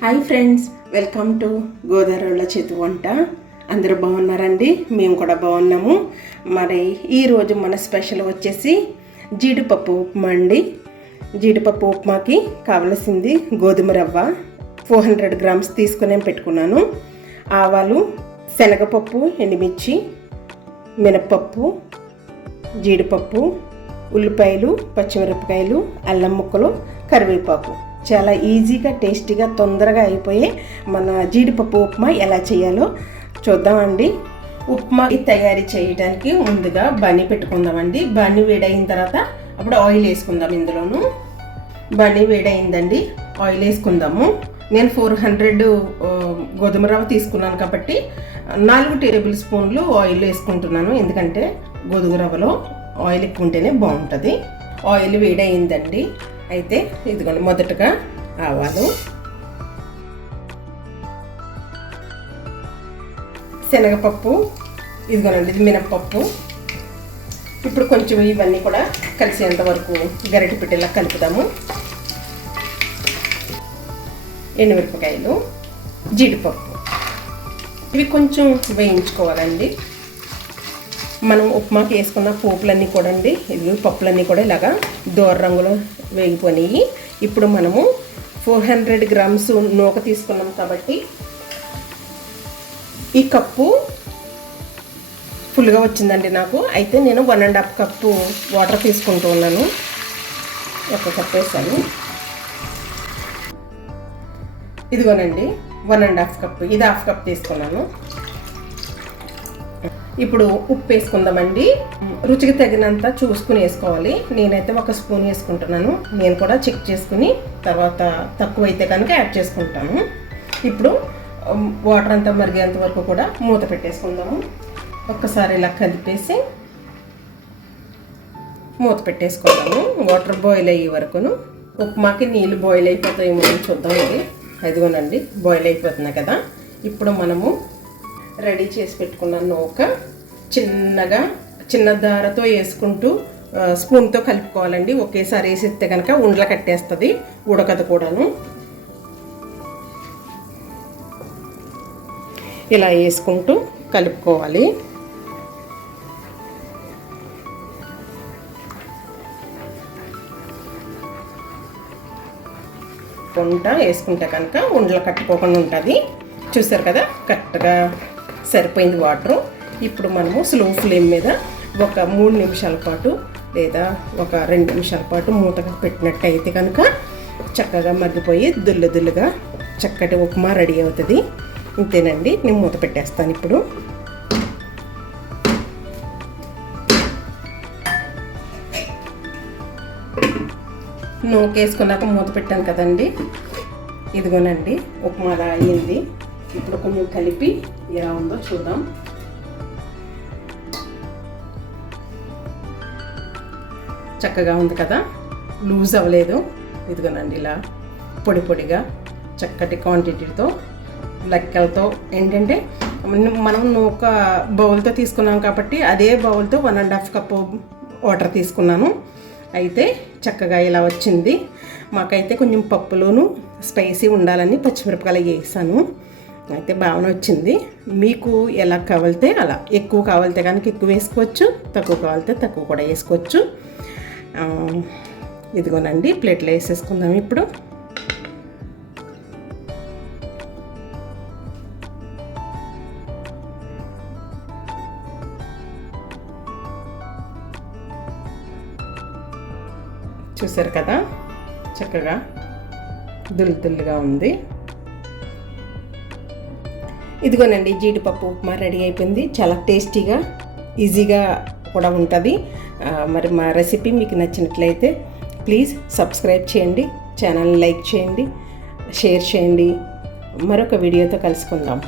Hi friends, welcome to గోదావరిలో చేతి వంట. అందరూ బాగున్నారండి? మేము కూడా బాగున్నాము. మరి ఈరోజు మన స్పెషల్ వచ్చేసి జీడిపప్పు ఉప్మా అండి. జీడిపప్పు ఉప్మాకి కావలసింది గోధుమ రవ్వ 400 గ్రామ్స్ తీసుకుని పెట్టుకున్నాను. ఆవాలు, శనగపప్పు, ఎండుమిర్చి, మినప్పప్పు, జీడిపప్పు, ఉల్లిపాయలు, పచ్చిమిరపకాయలు, అల్లం ముక్కలు, కరివేపాకు. చాలా ఈజీగా, టేస్టీగా, తొందరగా అయిపోయే మన జీడిపప్పు ఉప్మా ఎలా చేయాలో చూద్దామండి. ఉప్మా తయారీ చేయడానికి ముందుగా బన్నీ పెట్టుకుందామండి. బన్నీ వేడైన తర్వాత అప్పుడు ఆయిల్ వేసుకుందాం. ఇందులోను బన్నీ వేడైందండి, ఆయిల్ వేసుకుందాము. నేను 400 గోధుమ రవ్వ తీసుకున్నాను కాబట్టి 4 టేబుల్ స్పూన్లు ఆయిల్ వేసుకుంటున్నాను. ఎందుకంటే గోధుమ రవ్వలో ఆయిల్ ఎక్కువ ఉంటేనే బాగుంటుంది. ఆయిల్ వేడైందండి. అయితే ఇదిగోండి, మొదటగా ఆవాలు, శనగపప్పు, ఇదిగోనండి ఇది మినప్పప్పు. ఇప్పుడు కొంచెం ఇవన్నీ కూడా కలిసేంత వరకు గరిటె పెట్టేలా కలుపుదాము. ఎండుమిరపకాయలు, జీడిపప్పు, ఇవి కొంచెం వేయించుకోవాలండి. మనం ఉప్మాకి వేసుకున్న పోపులన్నీ కూడా అండి, ఇవి పప్పులన్నీ కూడా ఇలాగా దోర రంగులో వేగిపోయినాయి. ఇప్పుడు మనము 400 గ్రామ్స్ నూక తీసుకున్నాం కాబట్టి ఈ కప్పు ఫుల్గా వచ్చిందండి నాకు. అయితే నేను 1.5 కప్పు వాటర్ తీసుకుంటూ ఉన్నాను. ఒక కప్ వేసాను. ఇదిగోనండి 1.5 కప్పు, ఇది 1/2 కప్ తీసుకున్నాను. ఇప్పుడు ఉప్పు వేసుకుందామండి. రుచికి తగినంత చూసుకుని వేసుకోవాలి. నేనైతే 1 స్పూన్ వేసుకుంటున్నాను. నేను కూడా చెక్ చేసుకుని తర్వాత తక్కువ అయితే కనుక యాడ్ చేసుకుంటాను. ఇప్పుడు వాటర్ అంతా మరిగేంత వరకు కూడా మూత పెట్టేసుకుందాము. ఒక్కసారి ఇలా కలిపేసి మూత పెట్టేసుకుందాము. వాటర్ బాయిల్ అయ్యే వరకును. ఉప్మాకి నీళ్ళు బాయిల్ అయిపోతాయేమో చూద్దాం. ఇది అదిగోనండి బాయిల్ అయిపోతున్నాయి కదా. ఇప్పుడు మనము రెడీ చేసి పెట్టుకున్న నూక చిన్న దారతో వేసుకుంటూ స్పూన్తో కలుపుకోవాలండి. ఒకేసారి వేసిస్తే కనుక ఉండలు కట్టేస్తుంది, ఉడకదు కూడాను. ఇలా వేసుకుంటూ కలుపుకోవాలి. వంట వేసుకుంటే కనుక ఉండలు కట్టుకోకుండా ఉంటుంది. చూసారు కదా, కరెక్ట్గా సరిపోయింది వాటరు. ఇప్పుడు మనము స్లో ఫ్లేమ్ మీద ఒక 3 నిమిషాల పాటు లేదా ఒక 2 నిమిషాల పాటు మూతగా పెట్టినట్టయితే కనుక చక్కగా మగ్గిపోయి దుల్లుగా చక్కటి ఉప్మా రెడీ అవుతుంది. ఇంతేనండి, నేను మూత పెట్టేస్తాను. ఇప్పుడు నూకేసుకున్నాక మూత పెట్టాను కదండి. ఇదిగోనండి ఉప్మా అయ్యింది. ఇప్పుడు కొంచెం కలిపి ఎలా ఉందో చూద్దాం. చక్కగా ఉంది కదా, లూజ్ అవ్వలేదు. ఇదిగోనండి ఇలా పొడిగా చక్కటి క్వాంటిటీతో లెక్కలతో ఏంటంటే మనం ఒక బౌల్తో తీసుకున్నాం కాబట్టి అదే బౌల్తో 1.5 కప్పు వాటర్ తీసుకున్నాను. అయితే చక్కగా ఇలా వచ్చింది. మాకైతే కొంచెం పప్పులోను స్పైసీ ఉండాలని పచ్చిమిరపకాయలు వేసాను. అయితే బాగానే వచ్చింది. మీకు ఎలా కావాలితే అలా, ఎక్కువ కావాలితే కనుక ఎక్కువ వేసుకోవచ్చు, తక్కువ కావాలితే తక్కువ కూడా వేసుకోవచ్చు. ఇదిగోనండి ప్లేట్లో వేసేసుకుందాం. ఇప్పుడు చూసారు కదా, చక్కగా దుల్లుగా ఉంది. ఇదిగోనండి జీడిపప్పు ఉప్మా రెడీ అయిపోయింది. చాలా టేస్టీగా, ఈజీగా కూడా ఉంటుంది. మరి మా రెసిపీ మీకు నచ్చినట్లయితే ప్లీజ్ సబ్స్క్రైబ్ చేయండి, ఛానల్ని లైక్ చేయండి, షేర్ చేయండి. మరొక వీడియోతో కలుసుకుందాం.